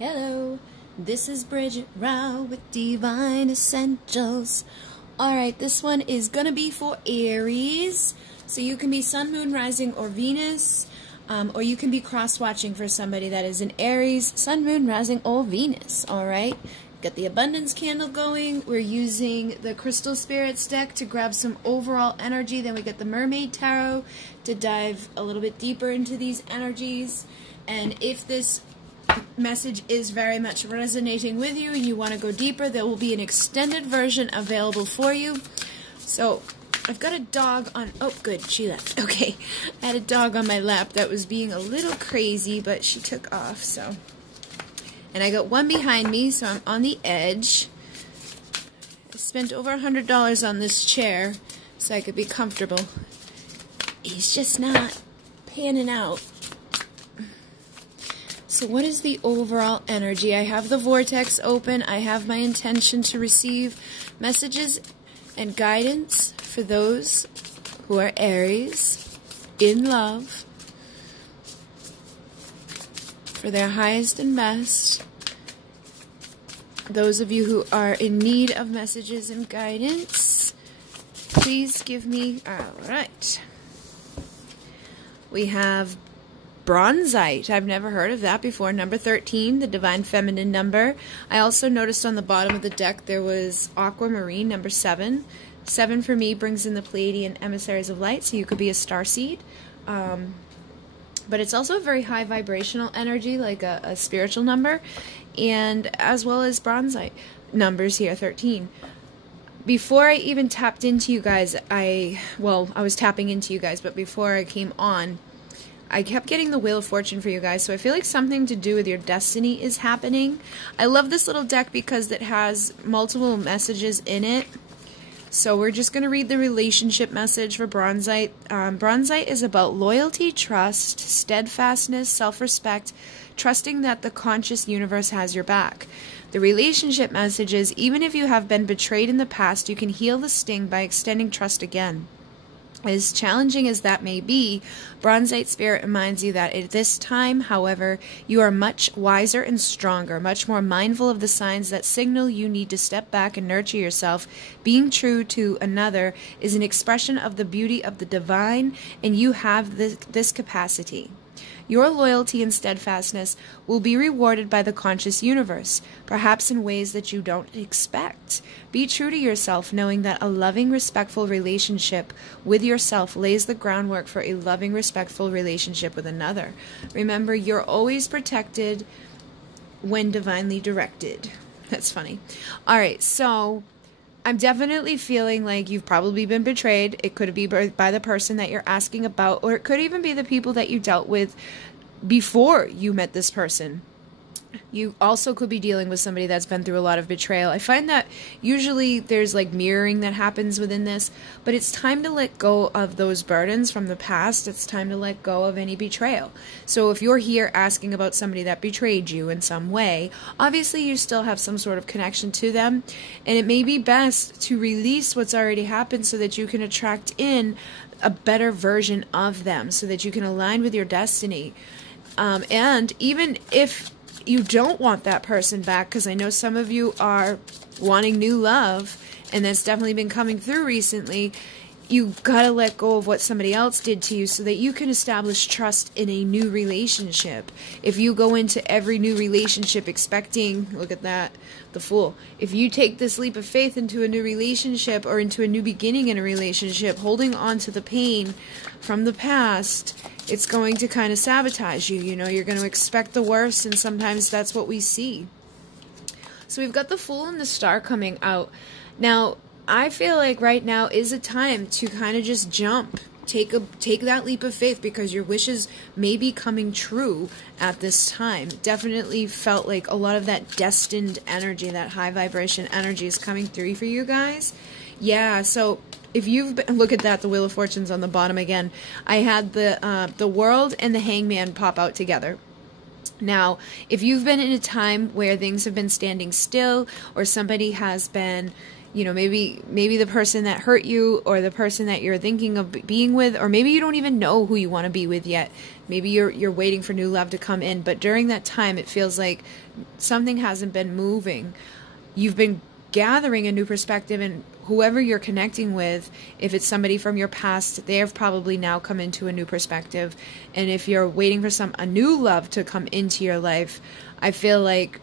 Hello, this is Bridget Rau with Divine Essentials. Alright, this one is going to be for Aries. So you can be Sun, Moon, Rising, or Venus. Or you can be cross-watching for somebody that is an Aries, Sun, Moon, Rising, or Venus. Alright, got the Abundance candle going. We're using the Crystal Spirits deck to grab some overall energy. Then we got the Mermaid Tarot to dive a little bit deeper into these energies. And if this message is very much resonating with you and you want to go deeper, there will be an extended version available for you. So I've got a dog on, oh good, she left. Okay, I had a dog on my lap that was being a little crazy, but she took off, so. And I got one behind me, so I'm on the edge. I spent over $100 on this chair so I could be comfortable. He's just not panning out. So what is the overall energy? I have the vortex open. I have my intention to receive messages and guidance for those who are Aries, in love, for their highest and best. Those of you who are in need of messages and guidance, please give me, alright. We have Bronzite. I've never heard of that before. Number 13, the Divine Feminine number. I also noticed on the bottom of the deck there was Aquamarine, number 7. 7 for me brings in the Pleiadian Emissaries of Light, so you could be a starseed. But it's also a very high vibrational energy, like a spiritual number, and as well as Bronzite numbers here, 13. Before I even tapped into you guys, I was tapping into you guys, but before I came on, I kept getting the Wheel of Fortune for you guys, so I feel like something to do with your destiny is happening. I love this little deck because it has multiple messages in it. So we're just going to read the relationship message for Bronzite. Bronzite is about loyalty, trust, steadfastness, self-respect, trusting that the conscious universe has your back. The relationship message is, even if you have been betrayed in the past, you can heal the sting by extending trust again. As challenging as that may be, Bronzite Spirit reminds you that at this time, however, you are much wiser and stronger, much more mindful of the signs that signal you need to step back and nurture yourself. Being true to another is an expression of the beauty of the divine, and you have this capacity. Your loyalty and steadfastness will be rewarded by the conscious universe, perhaps in ways that you don't expect. Be true to yourself, knowing that a loving, respectful relationship with yourself lays the groundwork for a loving, respectful relationship with another. Remember, you're always protected when divinely directed. That's funny. All right, so I'm definitely feeling like you've probably been betrayed. It could be by the person that you're asking about, or it could even be the people that you dealt with before you met this person. You also could be dealing with somebody that's been through a lot of betrayal. I find that usually there's like mirroring that happens within this, but it's time to let go of those burdens from the past. It's time to let go of any betrayal. So if you're here asking about somebody that betrayed you in some way, obviously you still have some sort of connection to them, and it may be best to release what's already happened so that you can attract in a better version of them, so that you can align with your destiny. And even if you don't want that person back, because I know some of you are wanting new love, and that's definitely been coming through recently, you gotta let go of what somebody else did to you so that you can establish trust in a new relationship. If you go into every new relationship expecting, look at that, the Fool. If you take this leap of faith into a new relationship or into a new beginning in a relationship, holding on to the pain from the past, it's going to kind of sabotage you. You know, you're going to expect the worst, and sometimes that's what we see. So we've got the Fool and the Star coming out. Now, I feel like right now is a time to kind of just jump. Take that leap of faith, because your wishes may be coming true at this time. Definitely felt like a lot of that destined energy, that high vibration energy is coming through for you guys. Yeah, so if you've been, look at that, the Wheel of Fortune's on the bottom again. I had the World and the Hangman pop out together. Now, if you've been in a time where things have been standing still, or somebody has been, You know, maybe the person that hurt you, or the person that you're thinking of being with, or maybe you don't even know who you want to be with yet. Maybe you're waiting for new love to come in, but during that time it feels like something hasn't been moving. You've been gathering a new perspective, and whoever you're connecting with, if it's somebody from your past, they have probably now come into a new perspective. And if you're waiting for a new love to come into your life, I feel like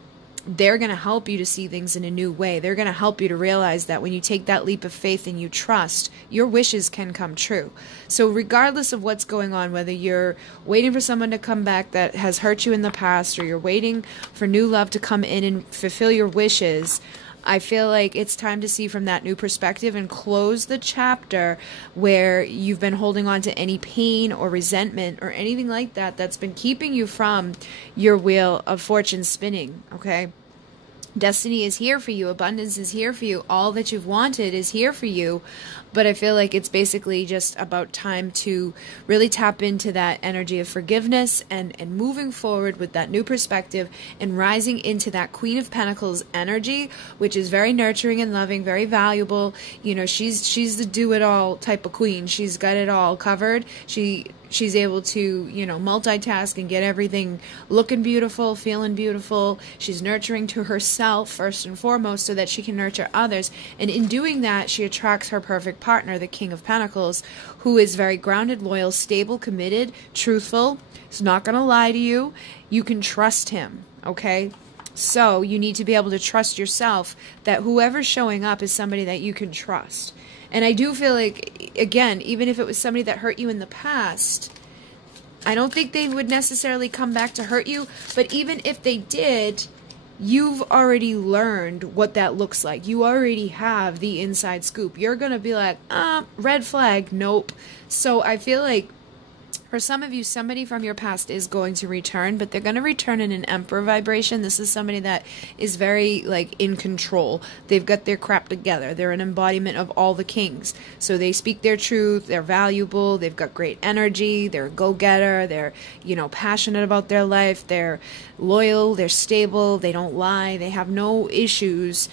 they're going to help you to see things in a new way. They're going to help you to realize that when you take that leap of faith and you trust, your wishes can come true. So regardless of what's going on, whether you're waiting for someone to come back that has hurt you in the past, or you're waiting for new love to come in and fulfill your wishes, I feel like it's time to see from that new perspective and close the chapter where you've been holding on to any pain or resentment or anything like that that's been keeping you from your wheel of fortune spinning, okay? Destiny is here for you. Abundance is here for you. All that you've wanted is here for you. But I feel like it's basically just about time to really tap into that energy of forgiveness and moving forward with that new perspective and rising into that Queen of Pentacles energy, which is very nurturing and loving, very valuable. You know, she's the do-it-all type of queen. She's got it all covered. She's able to, you know, multitask and get everything looking beautiful, feeling beautiful. She's nurturing to herself first and foremost so that she can nurture others. And in doing that, she attracts her perfect partner, the King of Pentacles, who is very grounded, loyal, stable, committed, truthful. He's not going to lie to you. You can trust him, okay? So you need to be able to trust yourself that whoever's showing up is somebody that you can trust. And I do feel like, again, even if it was somebody that hurt you in the past, I don't think they would necessarily come back to hurt you. But even if they did, you've already learned what that looks like. You already have the inside scoop. You're going to be like, red flag, nope. So I feel like for some of you, somebody from your past is going to return, but they're going to return in an Emperor vibration. This is somebody that is very, like, in control. They've got their crap together. They're an embodiment of all the kings. So they speak their truth. They're valuable. They've got great energy. They're a go-getter. They're, you know, passionate about their life. They're loyal. They're stable. They don't lie. They have no issues,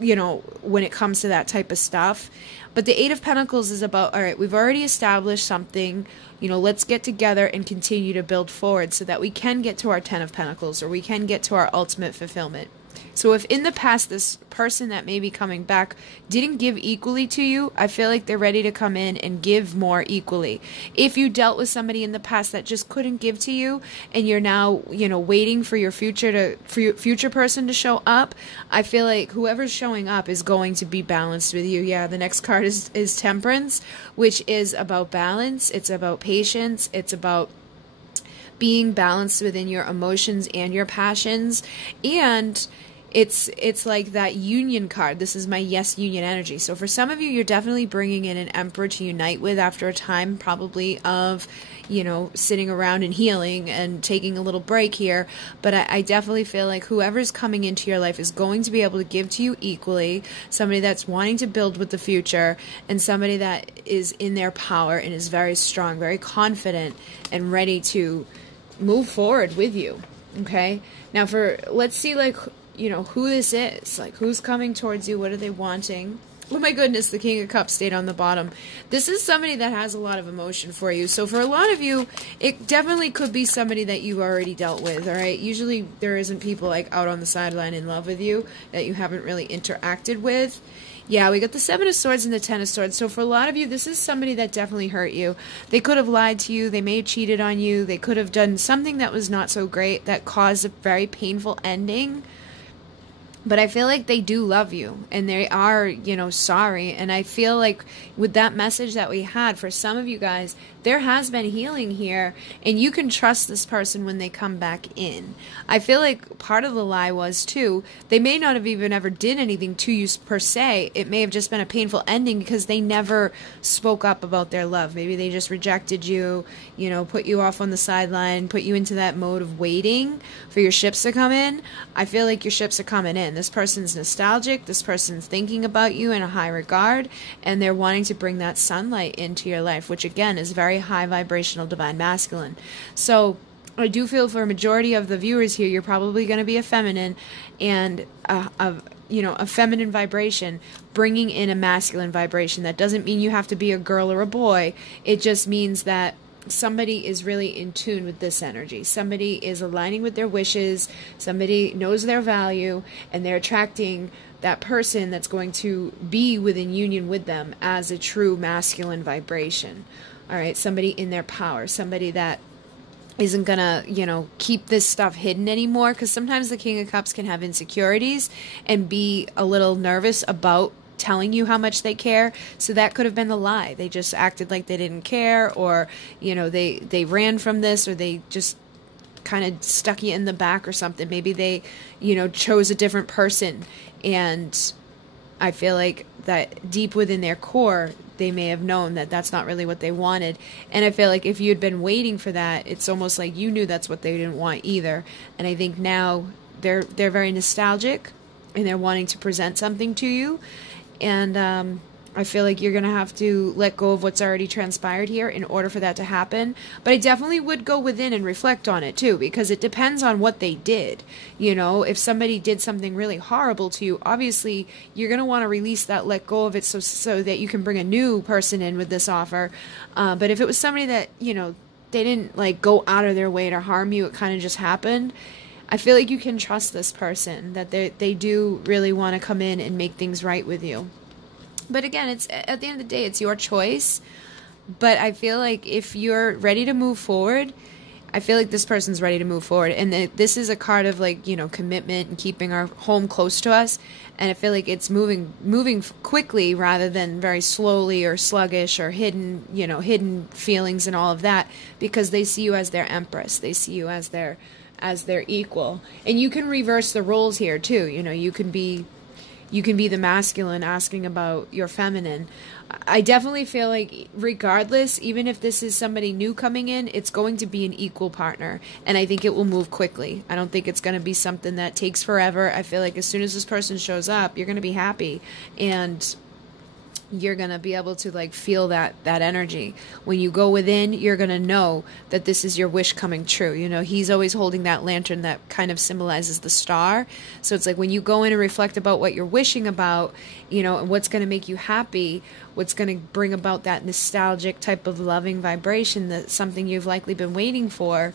you know, when it comes to that type of stuff. But the Eight of Pentacles is about, all right, we've already established something, you know, let's get together and continue to build forward so that we can get to our Ten of Pentacles, or we can get to our ultimate fulfillment. So if in the past this person that may be coming back didn't give equally to you, I feel like they're ready to come in and give more equally. If you dealt with somebody in the past that just couldn't give to you, and you're now, you know, waiting for your future person to show up, I feel like whoever's showing up is going to be balanced with you. Yeah, the next card is Temperance, which is about balance. It's about patience. It's about being balanced within your emotions and your passions. And it's like that union card. This is my yes union energy. So for some of you, you're definitely bringing in an Emperor to unite with after a time probably of, you know, sitting around and healing and taking a little break here. But I definitely feel like whoever's coming into your life is going to be able to give to you equally. Somebody that's wanting to build with the future, and somebody that is in their power and is very strong, very confident, and ready to move forward with you. Okay, now let's see, like, you know, who this is, like, who's coming towards you, what are they wanting. Oh my goodness, the King of Cups stayed on the bottom. This is somebody that has a lot of emotion for you. So for a lot of you, it definitely could be somebody that you've already dealt with, all right? Usually there isn't people, like, out on the sideline in love with you that you haven't really interacted with. Yeah, we got the Seven of Swords and the Ten of Swords. So for a lot of you, this is somebody that definitely hurt you. They could have lied to you. They may have cheated on you. They could have done something that was not so great that caused a very painful ending. But I feel like they do love you, and they are, you know, sorry. And I feel like with that message that we had, for some of you guys, there has been healing here, and you can trust this person when they come back in. I feel like part of the lie was, too, they may not have even ever did anything to you per se. It may have just been a painful ending because they never spoke up about their love. Maybe they just rejected you, you know, put you off on the sideline, put you into that mode of waiting for your ships to come in. I feel like your ships are coming in. This person's nostalgic. This person's thinking about you in a high regard, and they're wanting to bring that sunlight into your life, which, again, is very high vibrational divine masculine. So I do feel for a majority of the viewers here, you're probably going to be a feminine and you know, a feminine vibration bringing in a masculine vibration. That doesn't mean you have to be a girl or a boy. It just means that somebody is really in tune with this energy. Somebody is aligning with their wishes. Somebody knows their value, and they're attracting that person that's going to be within union with them as a true masculine vibration. All right, somebody in their power, somebody that isn't gonna, you know, keep this stuff hidden anymore, because sometimes the King of Cups can have insecurities and be a little nervous about telling you how much they care. So that could have been the lie. They just acted like they didn't care, or, you know, they ran from this, or they just kind of stuck you in the back or something. Maybe they, you know, chose a different person, and I feel like that deep within their core, they may have known that that's not really what they wanted. And I feel like if you had been waiting for that, it's almost like you knew that's what they didn't want either. And I think now they're very nostalgic, and they're wanting to present something to you. And I feel like you're going to have to let go of what's already transpired here in order for that to happen. But I definitely would go within and reflect on it too, because it depends on what they did. You know, if somebody did something really horrible to you, obviously you're going to want to release that, let go of it, so that you can bring a new person in with this offer. But if it was somebody that, you know, they didn't like go out of their way to harm you, it kind of just happened, I feel like you can trust this person, that they do really want to come in and make things right with you. But again, it's at the end of the day, it's your choice. But I feel like if you're ready to move forward, I feel like this person's ready to move forward. And this is a card of, like, you know, commitment and keeping our home close to us. And I feel like it's moving quickly rather than very slowly or sluggish or hidden, you know, hidden feelings and all of that, because they see you as their empress. They see you as their equal. And you can reverse the roles here too. You know, you can be the masculine asking about your feminine. I definitely feel like regardless, even if this is somebody new coming in, it's going to be an equal partner. And I think it will move quickly. I don't think it's going to be something that takes forever. I feel like as soon as this person shows up, you're going to be happy. And you're going to be able to, like, feel that energy. When you go within, you're going to know that this is your wish coming true. You know, he's always holding that lantern that kind of symbolizes the star. So it's like when you go in and reflect about what you're wishing about, you know, and what's going to make you happy, what's going to bring about that nostalgic type of loving vibration, that's something you've likely been waiting for.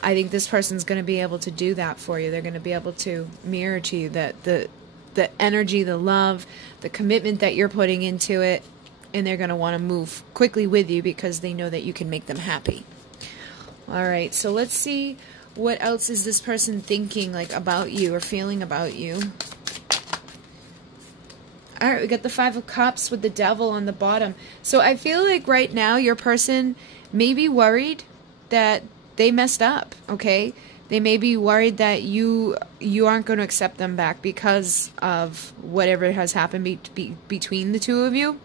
I think this person's going to be able to do that for you. They're going to be able to mirror to you that the energy, the love, the commitment that you're putting into it, and they're going to want to move quickly with you because they know that you can make them happy. All right, so let's see what else is this person thinking, like, about you or feeling about you. All right, we got the Five of Cups with the Devil on the bottom. So I feel like right now your person may be worried that they messed up, okay? They may be worried that you aren't going to accept them back because of whatever has happened between the two of you.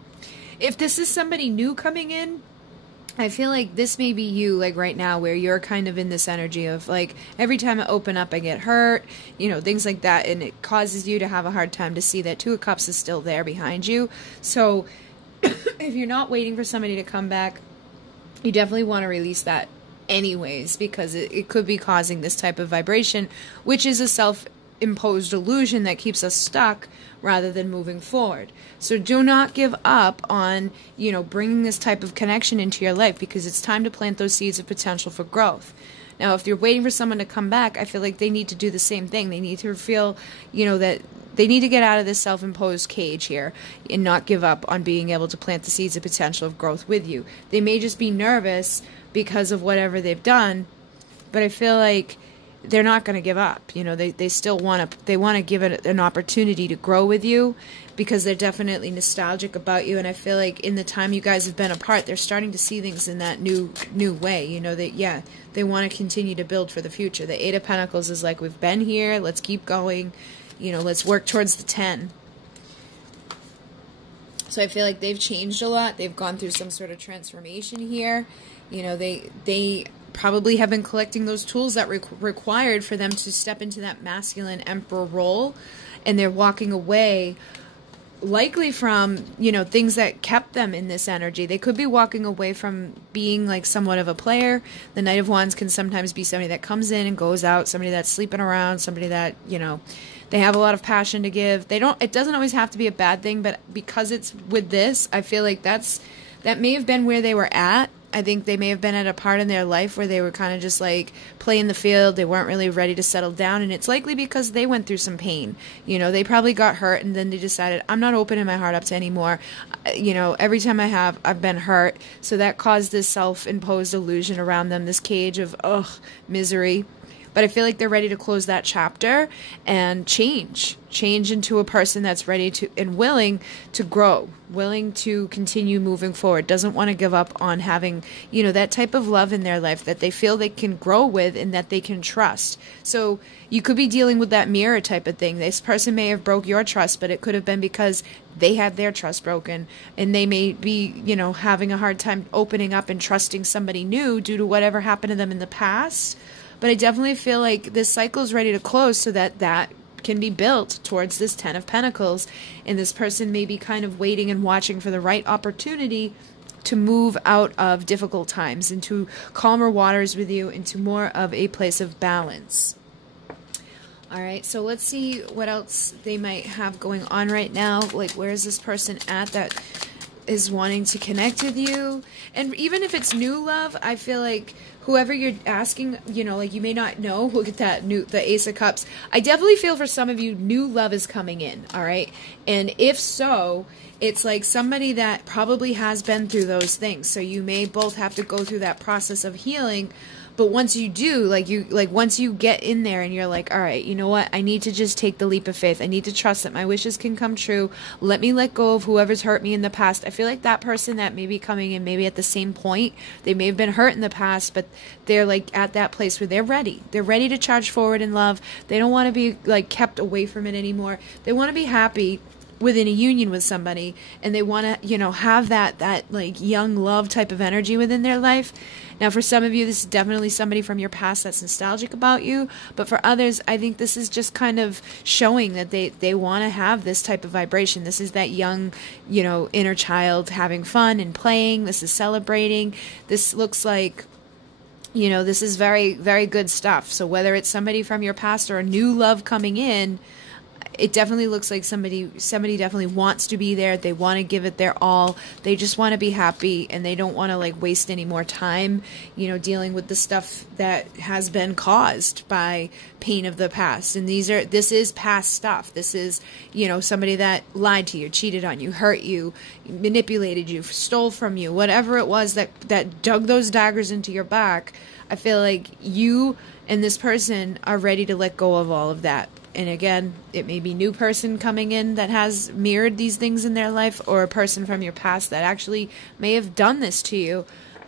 If this is somebody new coming in, I feel like this may be you, like right now, where you're kind of in this energy of, like, every time I open up I get hurt, you know, things like that, and it causes you to have a hard time to see that Two of Cups is still there behind you. So if you're not waiting for somebody to come back, you definitely want to release that anyways, because it could be causing this type of vibration, which is a self-imposed illusion that keeps us stuck rather than moving forward. So do not give up on, you know, bringing this type of connection into your life, because it's time to plant those seeds of potential for growth. Now, if you're waiting for someone to come back, I feel like they need to do the same thing. They need to feel, you know, that they need to get out of this self-imposed cage here and not give up on being able to plant the seeds of potential of growth with you. They may just be nervous because of whatever they've done, but I feel like they're not going to give up. You know, they still want to give it an opportunity to grow with you, because they're definitely nostalgic about you. And I feel like in the time you guys have been apart, they're starting to see things in that new way. You know, they want to continue to build for the future. The Eight of Pentacles is like, we've been here, let's keep going. You know, let's work towards the 10. So I feel like they've changed a lot. They've gone through some sort of transformation here. You know, they probably have been collecting those tools that required for them to step into that masculine emperor role, and they're walking away likely from, you know, things that kept them in this energy. They could be walking away from being like somewhat of a player. The Knight of Wands can sometimes be somebody that comes in and goes out, somebody that's sleeping around, somebody that, you know, they have a lot of passion to give. It doesn't always have to be a bad thing, but because it's with this, I feel like that may have been where they were at. I think they may have been at a part in their life where they were kind of just like playing the field. They weren't really ready to settle down. And it's likely because they went through some pain. You know, they probably got hurt and then they decided, I'm not opening my heart up to anymore. You know, every time I've been hurt. So that caused this self-imposed illusion around them, this cage of, misery. But I feel like they're ready to close that chapter and change into a person that's ready to and willing to grow, willing to continue moving forward, doesn't want to give up on having, you know, that type of love in their life that they feel they can grow with and that they can trust. So you could be dealing with that mirror type of thing. This person may have broke your trust, but it could have been because they had their trust broken and they may be, you know, having a hard time opening up and trusting somebody new due to whatever happened to them in the past. But I definitely feel like this cycle is ready to close so that can be built towards this 10 of Pentacles. And this person may be kind of waiting and watching for the right opportunity to move out of difficult times into calmer waters with you, into more of a place of balance. All right, so let's see what else they might have going on right now. Like, where is this person at that is wanting to connect with you? And even if it's new love, I feel like whoever you're asking, you know, like you may not know. Look at that, the Ace of Cups. I definitely feel for some of you, new love is coming in, all right? And if so, it's like somebody that probably has been through those things. So you may both have to go through that process of healing. But once you do, once you get in there and you're like, all right, you know what? I need to just take the leap of faith. I need to trust that my wishes can come true. Let me let go of whoever's hurt me in the past. I feel like that person that may be coming in maybe at the same point, they may have been hurt in the past, but they're like at that place where they're ready. They're ready to charge forward in love. They don't want to be like kept away from it anymore. They want to be happy within a union with somebody, and they want to, you know, have that like young love type of energy within their life. Now, for some of you, this is definitely somebody from your past that's nostalgic about you, but for others, I think this is just kind of showing that they want to have this type of vibration. This is that young, you know, inner child having fun and playing. This is celebrating. This looks like, you know, this is very, very good stuff. So whether it's somebody from your past or a new love coming in, it definitely looks like somebody definitely wants to be there. They want to give it their all. They just want to be happy, and they don't want to like waste any more time, you know, dealing with the stuff that has been caused by pain of the past. And this is past stuff. This is, you know, somebody that lied to you, cheated on you, hurt you, manipulated you, stole from you, whatever it was that dug those daggers into your back. I feel like you and this person are ready to let go of all of that. And again, it may be a new person coming in that has mirrored these things in their life, or a person from your past that actually may have done this to you.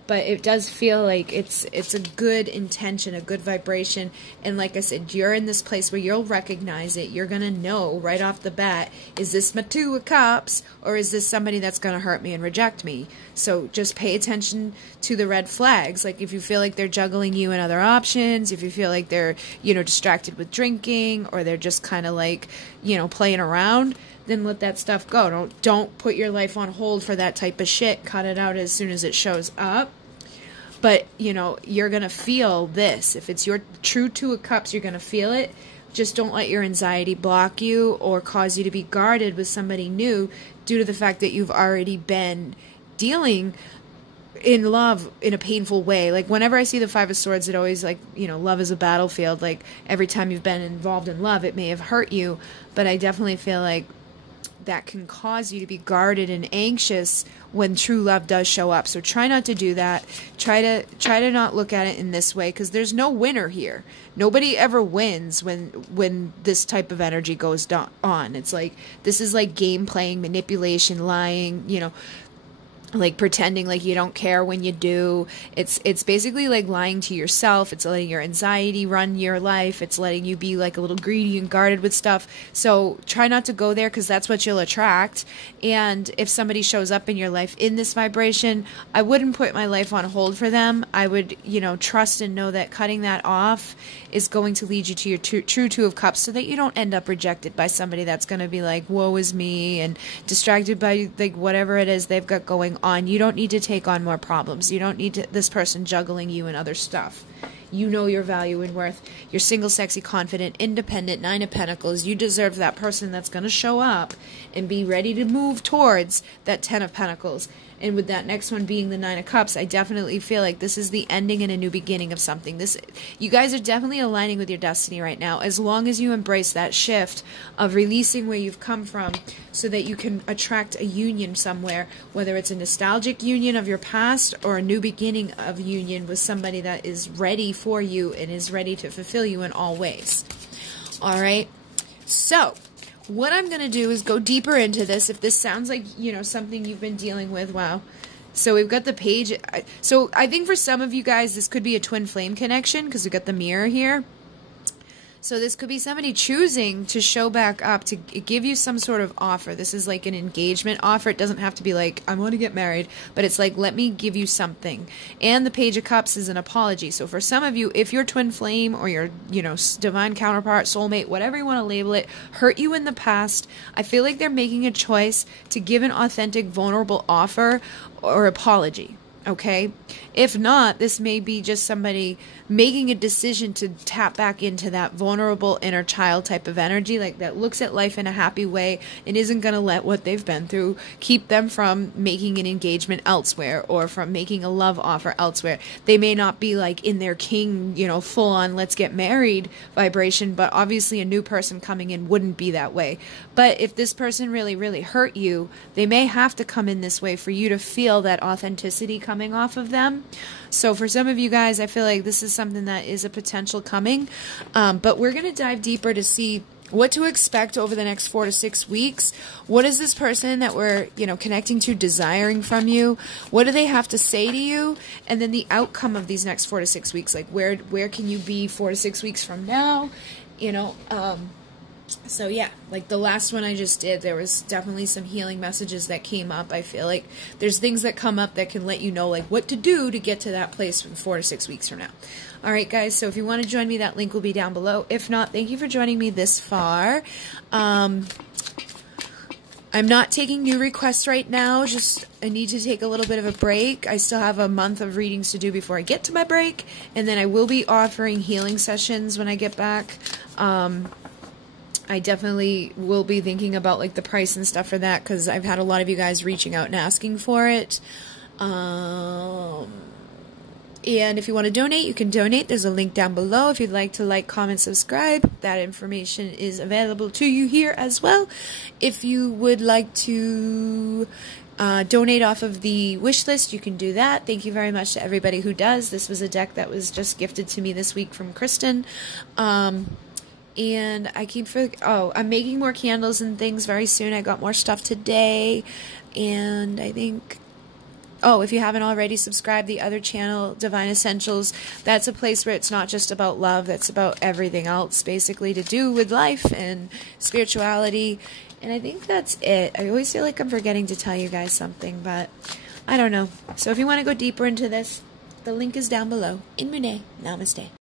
But it does feel like it's a good intention, a good vibration. And like I said, you're in this place where you'll recognize it. You're going to know right off the bat, is this my Two of Cups, or is this somebody that's going to hurt me and reject me? So just pay attention to the red flags. Like if you feel like they're juggling you and other options, if you feel like they're, you know, distracted with drinking, or they're just kind of like, you know, playing around, then let that stuff go. Don't put your life on hold for that type of shit. Cut it out as soon as it shows up. But, you know, you're going to feel this. If it's your true Two of Cups, you're going to feel it. Just don't let your anxiety block you or cause you to be guarded with somebody new due to the fact that you've already been dealing in love in a painful way. Like whenever I see the Five of Swords, it always like, you know, love is a battlefield. Like every time you've been involved in love, it may have hurt you. But I definitely feel like that can cause you to be guarded and anxious when true love does show up. So try not to do that. Try to not look at it in this way, because there's no winner here. Nobody ever wins when this type of energy goes on. It's like, this is like game playing, manipulation, lying, you know. like pretending like you don't care when you do. It's basically like lying to yourself. It's letting your anxiety run your life. It's letting you be like a little greedy and guarded with stuff. So try not to go there, because that's what you'll attract. And if somebody shows up in your life in this vibration, I wouldn't put my life on hold for them. I would, you know, trust and know that cutting that off is going to lead you to your true Two of Cups, so that you don't end up rejected by somebody that's going to be like, woe is me, and distracted by like whatever it is they've got going on. You don't need to take on more problems. You don't need this person juggling you and other stuff. You know your value and worth. You're single, sexy, confident, independent, 9 of Pentacles. You deserve that person that's going to show up and be ready to move towards that 10 of Pentacles. And with that next one being the 9 of Cups, I definitely feel like this is the ending and a new beginning of something. You guys are definitely aligning with your destiny right now, as long as you embrace that shift of releasing where you've come from, so that you can attract a union somewhere, whether it's a nostalgic union of your past or a new beginning of union with somebody that is ready for you and is ready to fulfill you in all ways. All right? So what I'm going to do is go deeper into this. If this sounds like, you know, something you've been dealing with, wow. So we've got the page. So I think for some of you guys, this could be a twin flame connection, because we've got the mirror here. So this could be somebody choosing to show back up to give you some sort of offer. This is like an engagement offer. It doesn't have to be like, I want to get married, but it's like, let me give you something. And the Page of Cups is an apology. So for some of you, if your twin flame or your, you know, divine counterpart, soulmate, whatever you want to label it, hurt you in the past, I feel like they're making a choice to give an authentic, vulnerable offer or apology. Okay? If not, this may be just somebody making a decision to tap back into that vulnerable inner child type of energy, like that looks at life in a happy way and isn't going to let what they've been through keep them from making an engagement elsewhere or from making a love offer elsewhere. They may not be like in their king, you know, full on let's get married vibration, but obviously a new person coming in wouldn't be that way. But if this person really, really hurt you, they may have to come in this way for you to feel that authenticity coming off of them. So for some of you guys, I feel like this is something that is a potential coming. But we're going to dive deeper to see what to expect over the next 4 to 6 weeks. What is this person that we're, you know, connecting to desiring from you? What do they have to say to you? And then the outcome of these next 4 to 6 weeks. Like where can you be 4 to 6 weeks from now? You know, so yeah, like the last one I just did, there was definitely some healing messages that came up. I feel like there's things that come up that can let you know like what to do to get to that place from 4 to 6 weeks from now. All right, guys, so if you want to join me, that link will be down below. If not, thank you for joining me this far. I'm not taking new requests right now. Just I need to take a little bit of a break. I still have a month of readings to do before I get to my break. And then I will be offering healing sessions when I get back. I definitely will be thinking about like the price and stuff for that, because I've had a lot of you guys reaching out and asking for it. And if you want to donate, you can donate. There's a link down below if you'd like to like, comment, subscribe. That information is available to you here as well. If you would like to donate off of the wish list, you can do that. Thank you very much to everybody who does. This was a deck that was just gifted to me this week from Kristen. And I keep I'm making more candles and things very soon. I got more stuff today. And I think, if you haven't already, subscribe the other channel, Divine Essentials. That's a place where it's not just about love. That's about everything else, basically, to do with life and spirituality. And I think that's it. I always feel like I'm forgetting to tell you guys something, but I don't know. So if you want to go deeper into this, the link is down below. In Mune. Namaste.